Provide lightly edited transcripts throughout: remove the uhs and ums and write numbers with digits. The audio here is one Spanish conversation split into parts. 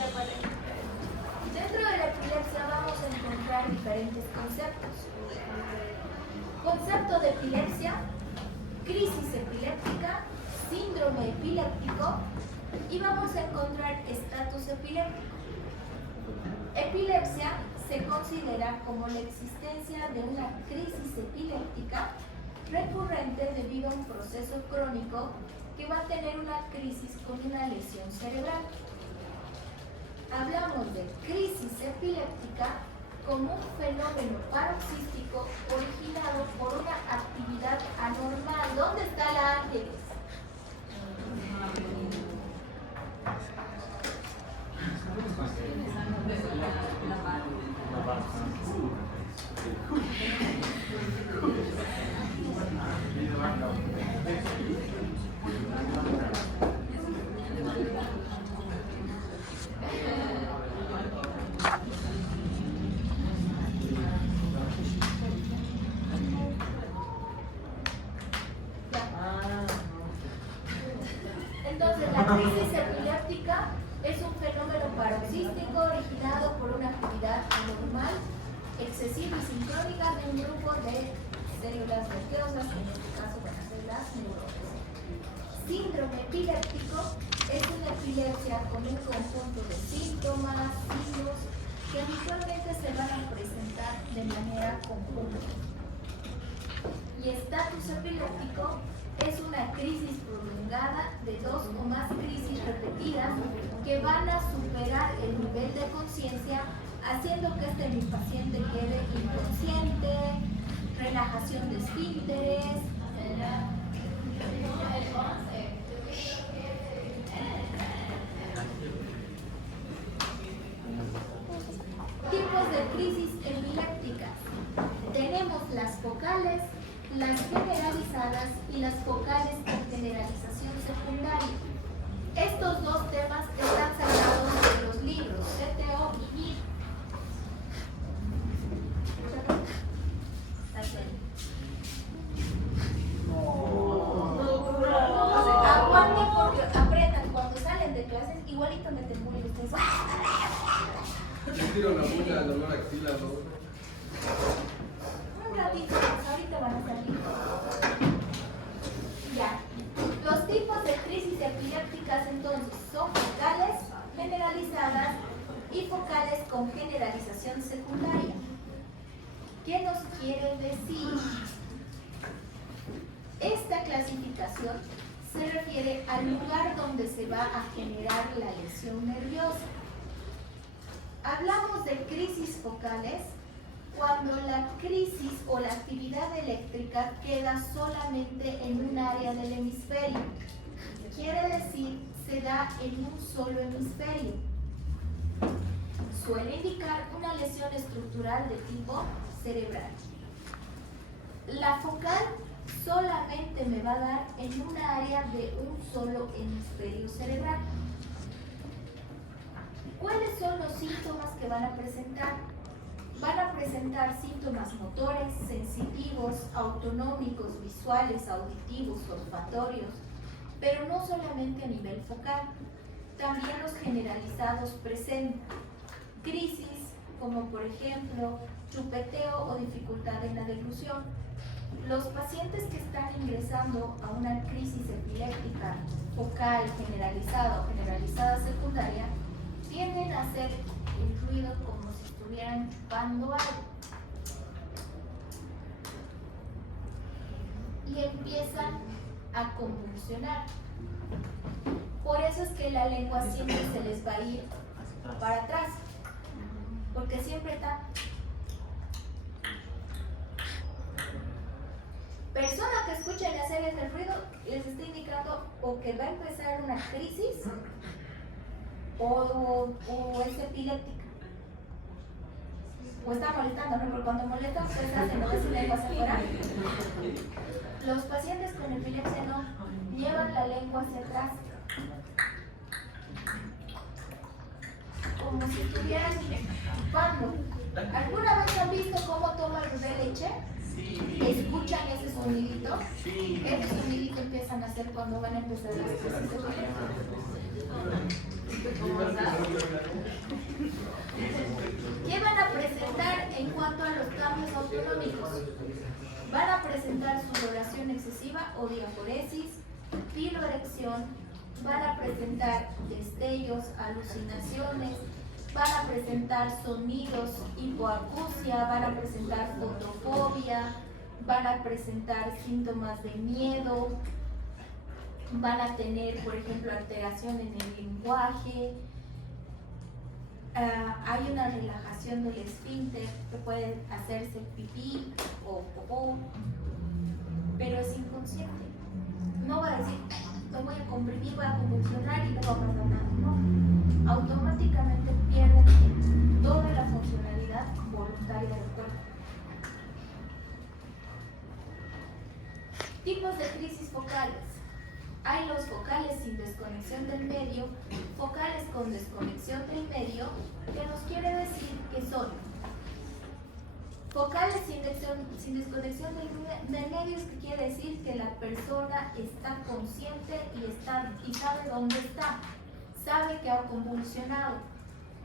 Dentro de la epilepsia vamos a encontrar diferentes conceptos. Concepto de epilepsia, crisis epiléptica, síndrome epiléptico y vamos a encontrar estatus epiléptico. Epilepsia se considera como la existencia de una crisis epiléptica recurrente debido a un proceso crónico que va a tener una crisis con una lesión cerebral. Hablamos de crisis epiléptica como un fenómeno paroxístico originado por una actividad anormal. ¿Dónde está la Ángeles? Entonces, la crisis epiléptica es un fenómeno paroxístico originado por una actividad anormal, excesiva y sincrónica de un grupo de células nerviosas, en este caso van a ser las neuronas. Síndrome epiléptico es una epilepsia con un conjunto de síntomas, signos, que habitualmente se van a presentar de manera conjunta. Y estatus epiléptico es una crisis prolongada de 2 o más crisis repetidas que van a superar el nivel de conciencia, haciendo que mi paciente quede inconsciente, relajación de esfínteres, tipos de crisis epilépticas. Tenemos las focales, las generalizadas y las focales con generalización secundaria. Estos dos temas están sacados de los libros CTO y MIR. Aguanten porque aprendan. Cuando salen de clases, igualito me temor y ustedes. Yo tiro una bulla al olor a axila, ¿no? Un ratito más, ahorita van a salir. Ya. Los tipos de crisis epilépticas entonces son focales, generalizadas y focales con generalización secundaria. ¿Qué nos quiere decir? Esta clasificación se refiere al lugar donde se va a generar la lesión nerviosa. Hablamos de crisis focales cuando la crisis o la actividad eléctrica queda solamente en un área del hemisferio. Quiere decir, se da en un solo hemisferio. Suele indicar una lesión estructural de tipo cerebral. La focal solamente me va a dar en un área de un solo hemisferio cerebral. ¿Cuáles son los síntomas que van a presentar? Van a presentar síntomas motores, sensitivos, autonómicos, visuales, auditivos, olfatorios, pero no solamente a nivel focal, también los generalizados presentan crisis, como por ejemplo chupeteo o dificultad en la deglución. Los pacientes que están ingresando a una crisis epiléptica focal, generalizada o generalizada secundaria, tienden a hacer el ruido como si estuvieran chupando algo. Y empiezan a convulsionar. Por eso es que la lengua siempre se les va a ir para atrás, porque siempre está. Persona que escucha y hacer ese ruido les está indicando o que va a empezar una crisis o es epiléptica o está molestando, ¿no? Pero cuando molesta pues hace mover su lengua hacia afuera. Los pacientes con epilepsia no, llevan la lengua hacia atrás como si estuvieran chupando. ¿Alguna vez han visto cómo toma el bebé leche? ¿Escuchan ese sonidito? Ese sonidito empiezan a hacer cuando van a empezar las cosas. atómicos van a presentar sudoración excesiva o diaforesis, piloerección, van a presentar destellos, alucinaciones, van a presentar sonidos, hipoacusia, van a presentar fotofobia, van a presentar síntomas de miedo, van a tener, por ejemplo, alteración en el lenguaje. Hay una relajación del esfínter que puede hacerse pipí o popó, pero es inconsciente. No va a decir, me voy a comprimir, voy a convulsionar y no va a pasar nada. No, automáticamente pierde toda la funcionalidad voluntaria del cuerpo. Tipos de crisis focales. Hay los focales sin desconexión del medio, focales con desconexión del medio, que nos quiere decir que son focales sin desconexión del medio, es que quiere decir que la persona está consciente y sabe dónde está, sabe que ha convulsionado,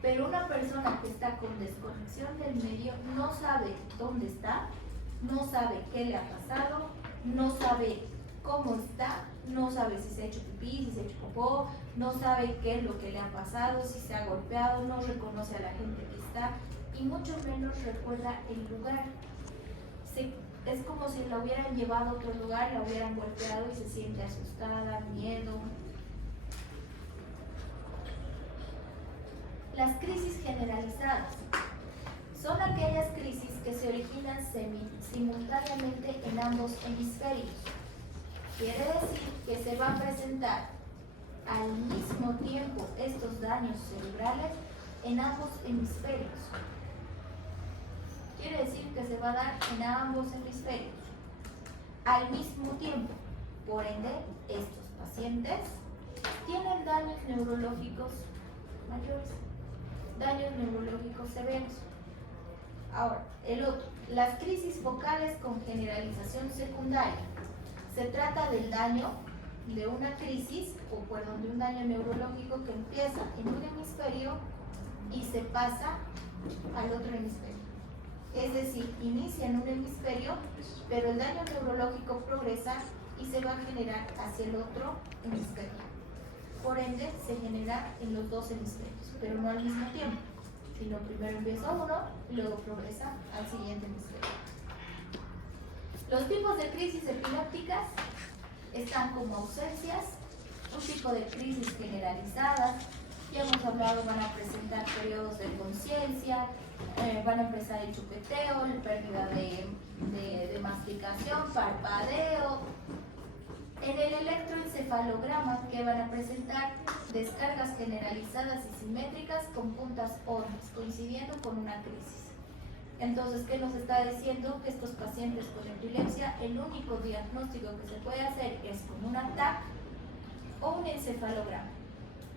pero una persona que está con desconexión del medio no sabe dónde está, no sabe qué le ha pasado, no sabe cómo está, no sabe si se ha hecho pipí, si se ha hecho popó, no sabe qué es lo que le ha pasado, si se ha golpeado, no reconoce a la gente que está y mucho menos recuerda el lugar. Es como si la hubieran llevado a otro lugar, la hubieran golpeado y se siente asustada, miedo. Las crisis generalizadas son aquellas crisis que se originan simultáneamente en ambos hemisferios. Quiere decir que se va a presentar al mismo tiempo estos daños cerebrales en ambos hemisferios. Quiere decir que se va a dar en ambos hemisferios al mismo tiempo. Por ende, estos pacientes tienen daños neurológicos mayores, daños neurológicos severos. Ahora, el otro, las crisis focales con generalización secundaria. Se trata del daño de una crisis, de un daño neurológico que empieza en un hemisferio y se pasa al otro hemisferio. Es decir, inicia en un hemisferio, pero el daño neurológico progresa y se va a generar hacia el otro hemisferio. Por ende, se genera en los dos hemisferios, pero no al mismo tiempo, sino primero empieza uno y luego progresa al siguiente hemisferio. Los tipos de crisis epilépticas están como ausencias, un tipo de crisis generalizadas, ya hemos hablado, van a presentar periodos de conciencia, van a empezar el chupeteo, pérdida de masticación, parpadeo. En el electroencefalograma, que van a presentar descargas generalizadas y simétricas con puntas hondas, coincidiendo con una crisis. Entonces, ¿qué nos está diciendo? Que estos pacientes con epilepsia, el único diagnóstico que se puede hacer es con un TAC o un encefalograma.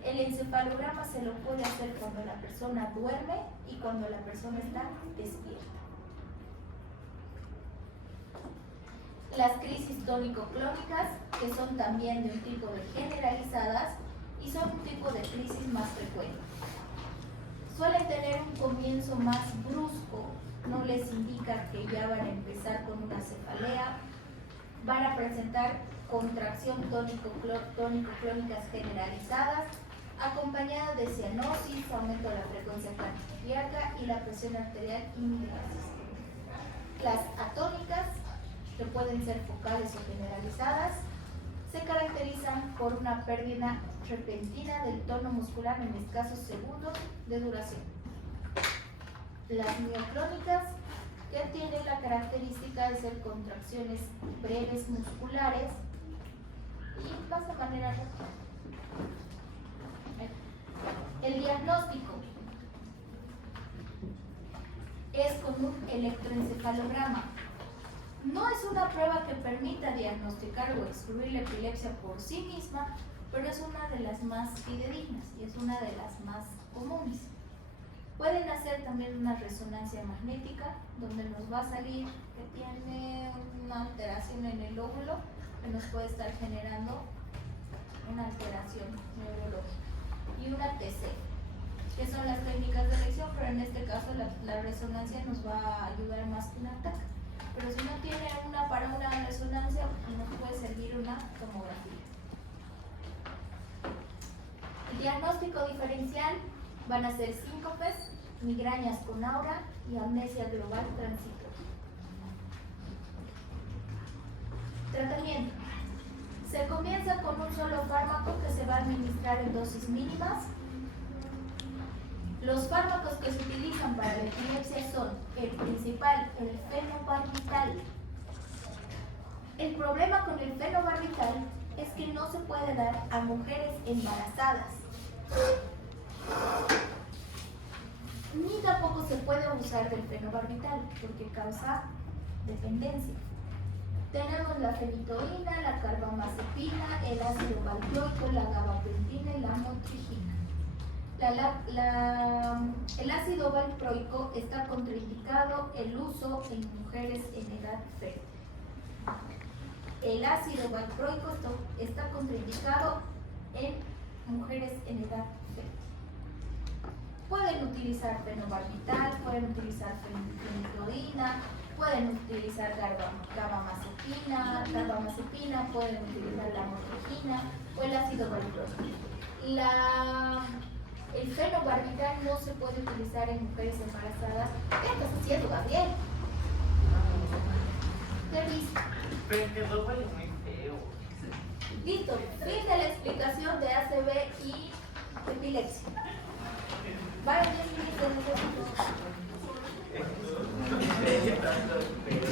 El encefalograma se lo puede hacer cuando la persona duerme y cuando la persona está despierta. Las crisis tónico-clónicas, que son también de un tipo de generalizadas y son un tipo de crisis más frecuente. Suelen tener un comienzo más brusco, no les indica que ya van a empezar con una cefalea, van a presentar contracción tónico-clónicas generalizadas, acompañada de cianosis, aumento de la frecuencia cardíaca y la presión arterial inhibidas. Las atónicas, que pueden ser focales o generalizadas, se caracterizan por una pérdida repentina del tono muscular en escasos segundos de duración. Las mioclónicas, que tienen la característica de ser contracciones breves musculares y pasa de manera rápida. El diagnóstico es con un electroencefalograma. No es una prueba que permita diagnosticar o excluir la epilepsia por sí misma, pero es una de las más fidedignas y es una de las más comunes. Pueden hacer también una resonancia magnética, donde nos va a salir que tiene una alteración en el óvulo, que nos puede estar generando una alteración neurológica. Y una TC, que son las técnicas de elección, pero en este caso la resonancia nos va a ayudar más que una TAC. pero si no tiene una para una resonancia, nos puede servir una tomografía. El diagnóstico diferencial van a ser síncopes, migrañas con aura y amnesia global transitoria. Tratamiento. Se comienza con un solo fármaco que se va a administrar en dosis mínimas. Los fármacos que se utilizan para la epilepsia son el principal, el fenobarbital. El problema con el fenobarbital es que no se puede dar a mujeres embarazadas, ni tampoco se puede abusar del fenobarbital porque causa dependencia. Tenemos la fenitoína, la carbamazepina, el ácido valproico, la gabapentina y la motrigina. El ácido valproico está contraindicado el uso en mujeres en edad fértil. El ácido valproico está contraindicado en mujeres en edad fértil. Pueden utilizar fenobarbital, pueden utilizar fenitoína, pueden utilizar carbamazepina, pueden utilizar la motrigina o el ácido valproico. El fenobarbital no se puede utilizar en mujeres embarazadas. ¿Qué estás haciendo, Gabriel? ¿Qué viste? Pero que no huele muy feo. Listo, fin de la explicación de ACV y epilepsia. Vaya, 10 minutos, necesito.